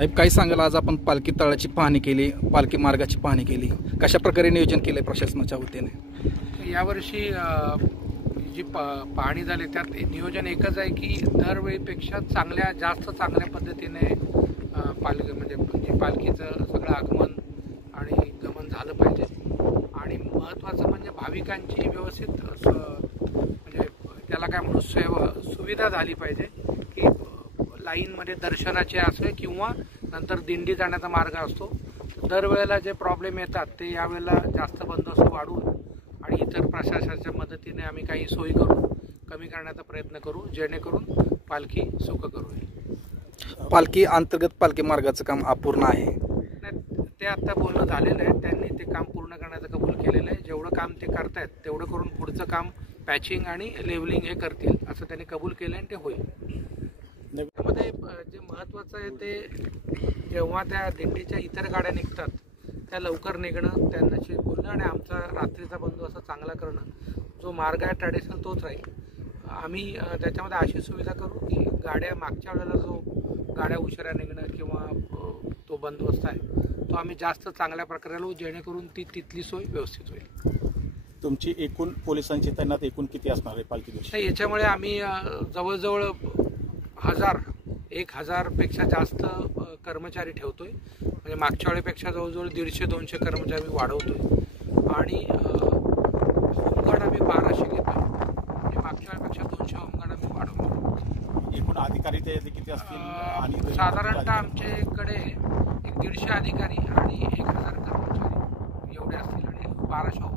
साहेब, काय सांगाल? आज आपण पालखी तळाची पाहणी केली, पालखी मार्गाची पाहणी केली. कशा प्रकारे नियोजन केलंय प्रशासनाच्या वतीने? यावर्षी जी पाहणी झाली त्यात नियोजन एकच आहे की दरवेळीपेक्षा जास्त चांगल्या पद्धतीने पालखीचं सगळं आगमन आणि गमन झालं पाहिजे. आणि महत्त्वाचं म्हणजे भाविकांची व्यवस्थित म्हणजे त्याला काय म्हणू सुविधा झाली पाहिजे की लाईनमध्ये दर्शनाचे असे किंवा नंतर दिंडी जाण्याचा मार्ग असतो. दरवेळेला जे प्रॉब्लेम येतात ते यावेळेला जास्त बंदोबस्त वाढवून आणि इतर प्रशासनाच्या मदतीने आम्ही काही सोयी करून कमी करण्याचा प्रयत्न करू, जेणेकरून पालखी सुखकर होईल. पालखी अंतर्गत पालखी मार्गाचं काम अपूर्ण आहे, ते आता बोलणं झालेलं आहे. त्यांनी ते काम पूर्ण करण्याचं कबूल केलेलं आहे. जेवढं काम ते करतायत तेवढं करून पुढचं काम पॅचिंग आणि लेवलिंग हे करतील असं त्यांनी कबूल केलं आणि ते होईल. त्यामध्ये जे महत्त्वाचं आहे ते जेव्हा त्या दिंडीच्या इतर गाड्या निघतात त्या लवकर निघणं, त्यांच्याशी बोलणं आणि आमचा रात्रीचा बंदोबस्त चांगला करणं. जो मार्ग आहे ट्रॅडिशनल तोच राहील. आम्ही त्याच्यामध्ये अशी सुविधा करू की गाड्या मागच्या वेळेला जो गाड्या उशिरा निघणं किंवा तो बंदोबस्त आहे तो आम्ही जास्त चांगल्या प्रकारे लावू, जेणेकरून तिथली सोय व्यवस्थित होईल. तुमची एकूण पोलिसांची तैनात एकूण किती असणार आहे पालखी दिवशी? याच्यामुळे आम्ही जवळजवळ 1000पेक्षा जास्त कर्मचारी ठेवतोय. म्हणजे मागच्या वेळेपेक्षा जवळजवळ 150-200 कर्मचारी वाढवतोय. आणि होमगार्ड आम्ही 1200 घेतोय. म्हणजे मागच्या वेळेपेक्षा 200 होमगार्ड आम्ही वाढवतो. एकूण अधिकारी ते किती असतील? आणि साधारणतः आमच्याकडे 150 अधिकारी आणि 1000 कर्मचारी एवढे असतील आणि 1200